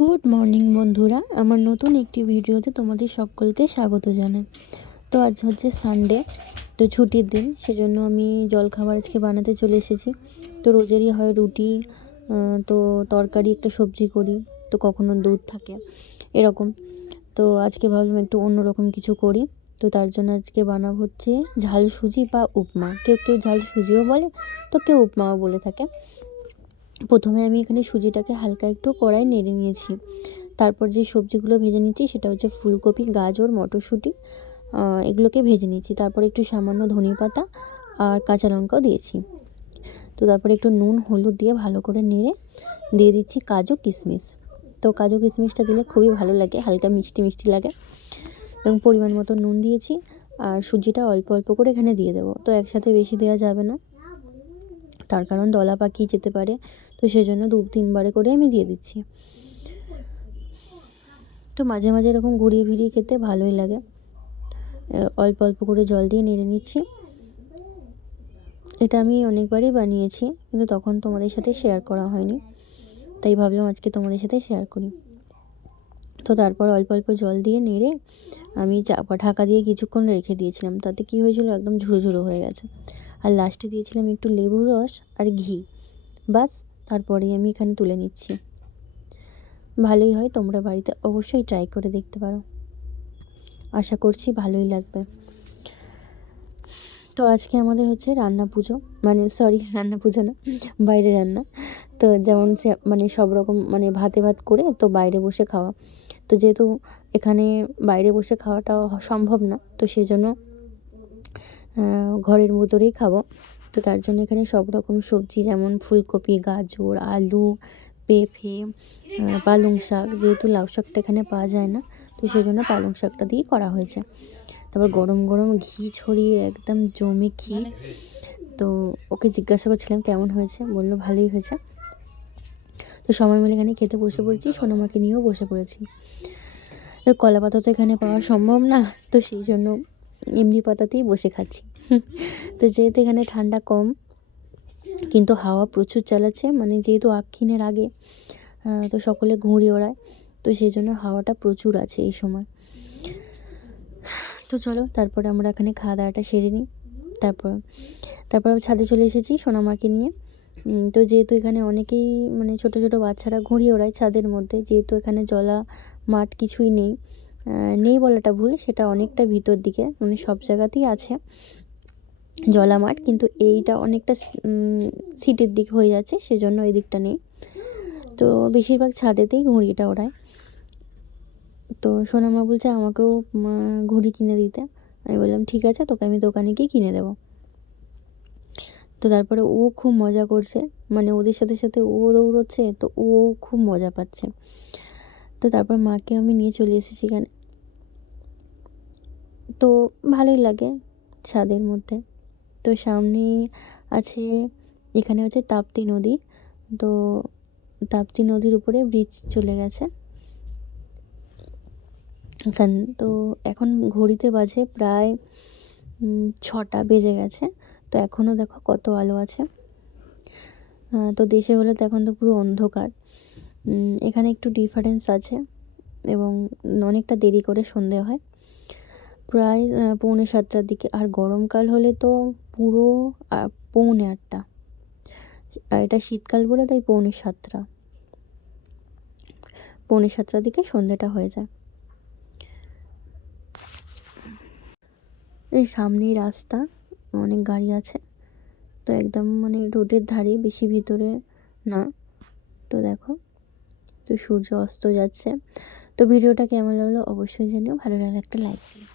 Good morning বন্ধুরা, আমার নতুন একটি ভিডিওতে তোমাদের সকলকে স্বাগত জানাই। তো আজ হচ্ছে সানডে, তো ছুটির দিন, সেজন্য আমি জলখাবার আজকে বানাতে চলে এসেছি। তো রোজেরই হয় রুটি, তো তরকারি, একটা সবজি করি, তো কখনো দুধ থাকে এরকম। তো আজকে ভাবলাম একটু অন্যরকম কিছু করি। তো তার জন্য আজকে বানাবো হচ্ছে ঝাল সুজি বা উপমা। কেউ কেউ ঝাল সুজিও বলে, তো কেউ উপমাও বলে থাকে। প্রথমে আমি এখানে সুজিটাকে হালকা একটু কড়াই নেড়ে নিয়েছি। তারপর যে সবজিগুলো ভেজে নিচ্ছি সেটা হচ্ছে ফুলকপি, গাজর, মটরশুঁটি, এগুলোকে ভেজে নিচ্ছি। তারপর একটু সামান্য ধনেপাতা আর কাঁচা লঙ্কাও দিয়েছি। তো তারপরে একটু নুন হলুদ দিয়ে ভালো করে নেড়ে দিয়ে দিচ্ছি কাজু কিশমিশ। তো কাজু কিশমিশটা দিলে খুবই ভালো লাগে, হালকা মিষ্টি মিষ্টি লাগে। এবং পরিমাণ মতো নুন দিয়েছি, আর সুজিটা অল্প অল্প করে এখানে দিয়ে দেবো। তো একসাথে বেশি দেওয়া যাবে না, তার কারণ দলা পাকিয়ে যেতে পারে। তো সেজন্য 2-3 বারে করে আমি দিয়ে দিচ্ছি। তো মাঝে মাঝে এরকম ঘুরিয়ে ফিরিয়ে খেতে ভালোই লাগে। অল্প অল্প করে জল দিয়ে নেড়ে নিচ্ছি। এটা আমি অনেকবারই বানিয়েছি, কিন্তু তখন তোমাদের সাথে শেয়ার করা হয়নি, তাই ভাবলাম আজকে তোমাদের সাথে শেয়ার করি। তো তারপর অল্প অল্প জল দিয়ে নেড়ে আমি ঢাকা দিয়ে কিছুক্ষণ রেখে দিয়েছিলাম। তাতে কি হয়েছিল, একদম ঝুরো ঝুরো হয়ে গেছে। আর লাস্টে দিয়েছিলাম একটু লেবুর রস আর ঘি, বাস। তারপরেই আমি এখানে তুলে নিচ্ছি। ভালোই হয়, তোমরা বাড়িতে অবশ্যই ট্রাই করে দেখতে পারো, আশা করছি ভালোই লাগবে। তো আজকে আমাদের হচ্ছে রান্না পুজো, মানে সরি, রান্না পুজো না, বাইরে রান্না। তো যেমন মানে সব রকম, মানে ভাতে ভাত করে তো বাইরে বসে খাওয়া। তো যেহেতু এখানে বাইরে বসে খাওয়াটা সম্ভব না, তো সেজন্য ঘরের ভেতরেই খাবো। তো তার জন্য এখানে সব রকম সবজি, যেমন ফুলকপি, গাজর, আলু, পেঁপে, পালং শাক, যেহেতু লাউ শাকটা এখানে পাওয়া যায় না, তো সেই জন্য পালং শাকটা দিয়েই করা হয়েছে। তারপর গরম গরম ঘি ছড়িয়ে একদম জমে ক্ষীর। তো ওকে জিজ্ঞাসা করছিলাম কেমন হয়েছে, বললো ভালোই হয়েছে। তো সবাই মিলে এখানে খেতে বসে পড়েছি, সোনামাকে নিয়েও বসে পড়েছি। তো কলা পাতা তো এখানে পাওয়া সম্ভব না, তো সেই জন্য এমনি পাতাতেই বসে খাচ্ছি। তো যেহেতু এখানে ঠান্ডা কম, কিন্তু হাওয়া প্রচুর চালাচ্ছে, মানে যেহেতু আক্ষিনের আগে, তো সকলে ঘুড়ি ওড়ায়, তো সেই জন্য হাওয়াটা প্রচুর আছে এই সময়। তো চলো, তারপরে আমরা এখানে খাওয়া দাওয়াটা সেরে নিই। তারপর ছাদে চলে এসেছি সোনামাকে নিয়ে। তো যেহেতু এখানে অনেকেই, মানে ছোটো ছোটো বাচ্চারা ঘুড়ি ওড়ায় ছাদের মধ্যে, যেহেতু এখানে জলা মাঠ কিছুই নেই, নেই বলাটা ভুল, সেটা অনেকটা ভিতর দিকে, মানে সব জায়গাতেই আছে জলা মাঠ, কিন্তু এইটা অনেকটা সিটির দিক হয়ে যাচ্ছে, সেজন্য এই দিকটা নেই। তো বেশিরভাগ ছাদেতেই ঘুড়িটা ওড়ায়। তো সোনামা বলছে আমাকেও ঘুড়ি কিনে দিতে। আমি বললাম ঠিক আছে, তোকে আমি দোকানে গিয়ে কিনে দেবো। তো তারপরে ও খুব মজা করছে, মানে ওদের সাথে সাথে ও দৌড়চ্ছে, তো ও খুব মজা পাচ্ছে। তো তারপর মাকে আমি নিয়ে চলে এসেছি এখানে। তো ভালোই লাগে ছাদের মধ্যে। তো সামনেই আছে, এখানে হচ্ছে তাপ্তি নদী। তো তাপ্তি নদীর উপরে ব্রিজ চলে গেছে এখান। তো এখন ঘড়িতে বাজে প্রায় 6টা বেজে গেছে। তো এখনও দেখো কত আলো আছে। তো দেশে হলে তো এখন তো পুরো অন্ধকার। এখানে একটু ডিফারেন্স আছে, এবং অনেকটা দেরি করে সন্ধে হয়, প্রায় 6:45টার দিকে। আর গরমকাল হলে তো পুরো 6:45। আর এটা শীতকাল বলে তাই 6:45, 6:45টার দিকে সন্ধেটা হয়ে যায়। এই সামনেই রাস্তা, অনেক গাড়ি আছে। তো একদম মানে রোডের ধারে, বেশি ভিতরে না। তো দেখো, তো সূর্য অস্ত যাচ্ছে। তো ভিডিওটা কেমন লাগলো অবশ্যই জানিও, ভালো লাগলে একটা লাইক দিও।